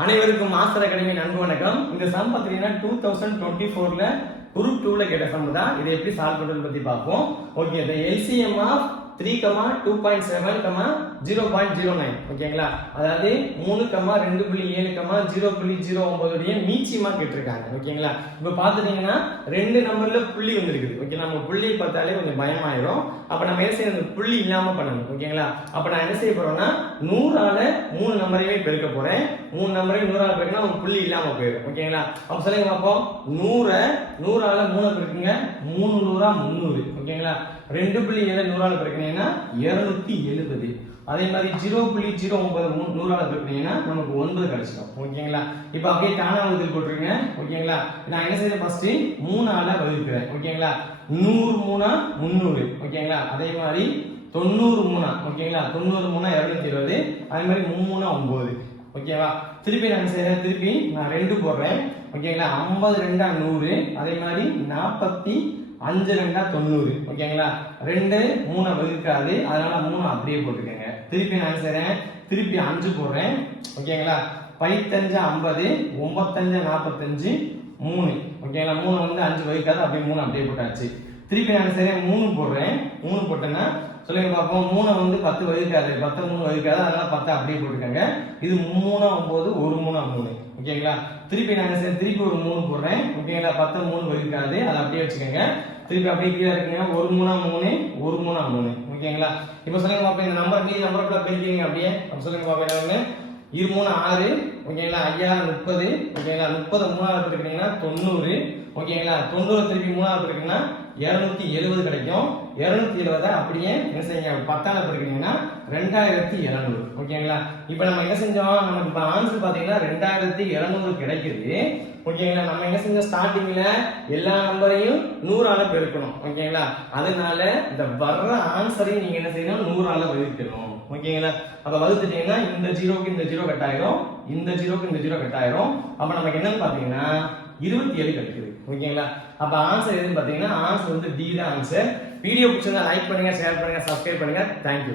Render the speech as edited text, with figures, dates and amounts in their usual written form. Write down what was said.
அனைவருக்கும் master academy நண்பு வணக்கம். இந்த சம் பார்த்தீங்கன்னா 2024ல குரூப் 2ல கேட்ட சம் தான். இதை எப்படி சால்வ் பண்றது பத்தி பார்ப்போம். ஓகே, the LCM of 3, 2.7, 0.09 ஓகேங்களா. அதாவது 3, 2.7, 0.09 உடைய மீச்சியமா கேட்டிருக்காங்க. ஓகேங்களா. இப்போ பார்த்துட்டீங்கன்னா ரெண்டு நம்பர்ல புள்ளி வந்திருக்குது. ஓகே, நம்ம புள்ளி பார்த்தாலே கொஞ்சம் பயமாயிரும். அப்ப நம்ம என்ன செய்யணும், புள்ளி இல்லாம பண்ணணும். ஓகேங்களா. அப்ப நான் என்ன செய்ய போறேன்னா 100ஆல 3 நம்பரையுமே பெருக்க போறேன். 3 நம்பரையும் 100ஆல பெருக்கினா ஒரு புள்ளி இல்லாம போயிடும். ஓகேங்களா. அப்ப சொல்லுங்க பார்ப்போம். 100ஆல 3 பெருக்குங்க. 3 100 300. ஓகேங்களா. 2.7 100ஆல பெருக்கினீங்கன்னா 270. அதே மாதிரி 0.09 100ஆல பெருக்கினீங்கன்னா நமக்கு 9 கிடைச்சிடும். ஓகேங்களா. இப்போ அப்படியே தானா வகுத்தல் போட்டுருங்க. ஓகேங்களா. நான் என்ன செய்யறேன், ஃபர்ஸ்ட் 3ஆல வகுக்கிறேன். ஓகேங்களா. 100 3 300. ஓகேங்களா. அதே மாதிரி 90 3. ஓகேங்களா. 90 3 220. அதே மாதிரி 3 9. ஓகேவா. திருப்பி நான் செய்யறேன், திருப்பி நான் 2 போடுறேன். ஓகேங்களா. 50 2 100. அதே மாதிரி 45 2 90. ஓகேங்களா. 2 3 வகுக்காது, அதனால 3 அப்படியே போட்டுக்கங்க. திருப்பி நான் செய்றேன், திருப்பி 5 போடுறேன். ஓகேங்களா. 15 50, 95 45 3. ஓகேங்களா. 3 வந்து 5 வகுக்காது, அப்படியே 3 அப்படியே போட்டாச்சு. திருப்பி நான் செய்றேன், 3 போடுறேன். 3 போட்டேன்னா சொல்லுங்க பாப்போம். 3 வந்து 10 வகுக்காது, 10 3 வகுக்காது, அதனால 10 அப்படியே போட்டுக்கங்க. இது 3 9 1 3 3. ஓகேங்களா. திருப்பி நான் செய்றேன், திருப்பி ஒரு 3 போடுறேன். ஓகேங்களா. 10 3 வகுக்காது, அதை அப்படியே வச்சுக்கோங்க. திருப்பி அப்படியே கீழே இருக்குங்க. 1 3 3 1 3 3. ஓகேங்களா. இப்போ சொல்லுங்க பாப்போம், இந்த நம்பர் மீதி நம்பருக்குள்ள பெருக்கிங்க அப்படியே. அப்ப சொல்லுங்க பாப்போம், என்ன 2 3 6. ஓகேங்களா. 5 30. ஓகேங்களா. 30 3ஆல பெருக்கினீங்கன்னா 90. ஓகேங்களா. 90 திருப்பி 3ஆல பெருக்கினா 270 கிடைக்கும். 270 அப்படியே என்ன செய்யுங்க, 10ஆல பெருக்கினீங்கன்னா 2200. ஓகேங்களா. இப்போ நம்ம என்ன செஞ்சோம், நமக்கு இப்போ ஆன்சர் பாத்தீங்கன்னா 2200 கிடைக்குது. ஓகேங்களா. நம்ம என்ன செஞ்சோம், ஸ்டார்டிங்ல எல்லா நம்பரையும் 100ஆல பெருக்கணும். ஓகேங்களா. அதனால இந்த வர்ற ஆன்சரையும் நீங்க என்ன செய்யணும், 100ஆல வகுக்கணும். ஓகேங்களா. அப்ப வகுத்துட்டீங்கன்னா இந்த 0க்கு இந்த 0 கட் ஆயிரும், இந்த 0க்கு இந்த 0 கட் ஆயிரும். அப்ப நமக்கு என்னன்னு பாத்தீங்கன்னா 27 கிடைக்குது. ஓகேங்களா. அப்ப ஆன்சர் எதுன்னு பாத்தீங்கன்னா ஆன்சர் வந்து டி தான் ஆன்சர். வீடியோ பிடிச்சிருந்தா லைக் பண்ணுங்க, ஷேர் பண்ணுங்க, சப்ஸ்கிரைப் பண்ணுங்க. தேங்க்யூ.